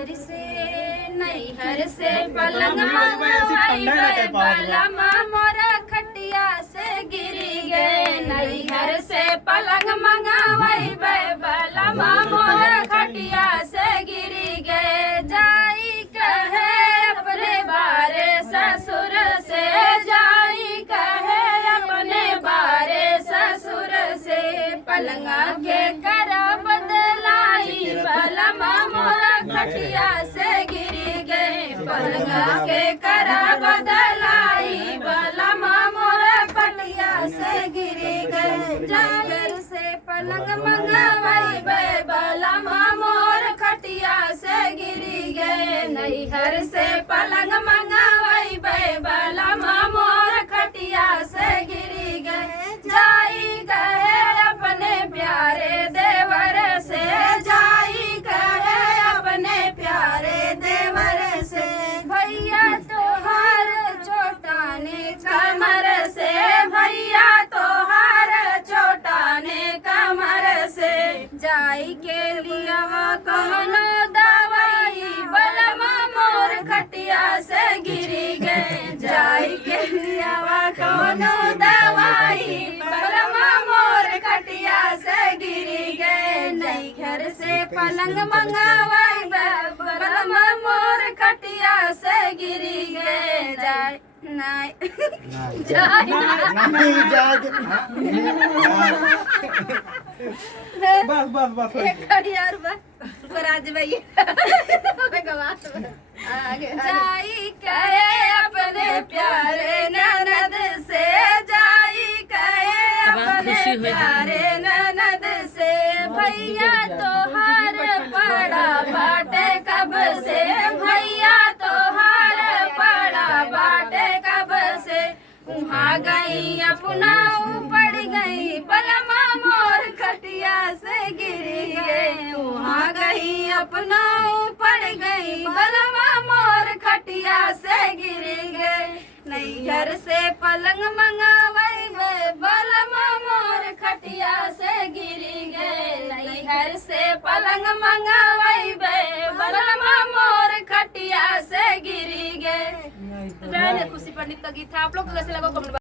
नैहर से पलंग मंगवाई बलमा मोरा खटिया से गिरी गए। नैहर से पलंग मंगवाई बलमा मोरा खटिया से गिरी गए। जाई कहे अपने बारे ससुर से, जाई कहे अपने बारे ससुर से। पलंगा के करा बदलाई बलमा मोरा खटिया से गिरी गए। पलंगा के करा बदलाई बलमा मोरा खटिया से गिरी गए। नैहर से पलंग मंगवाई बलमा मोर खटिया से गिरी गए। नैहर से पलंग मंगवाई बलमा मोर खटिया से गिरी गए। जाई कहे अपने प्यारे देवर से, जाई कहे अपने प्यारे देवर से। भैया तोहार चोटाने कमर से, भैया तोहार चोटाने कमर से। जाई के लिया कौनो दवाई बलमा मोर खटिया से गिरी गए। जाई के लिया कौनो दवाई बलमा मोर खटिया से गिरी गए। नैहर से पलंग मंगवाई बलमा मोर खटिया से गिरी गए। जाई नहीं बस बस बस यार राज भैया जाई कहे अपने प्यारे ननद से, जाई कहे अपने प्यारे ननद से। भैया तोहार पड़ा बाटे कब से, भैया तोहार पड़ा बाटे कब से। वहाँ गई अपना पड़ गई बलमा मोर खटिया से गिरी गई। वहाँ गई अपना पड़ गई बलमा मोर खटिया से गिरी गई। नैहर से पलंग मंगवाई बलमा मोर खटिया से गिरी गए। नैहर से पलंग मंगवाई बलमा मोर खटिया से गिरी गए। खुशी पंडित का गीत था। आप लोग को कैसे लगा कमेंट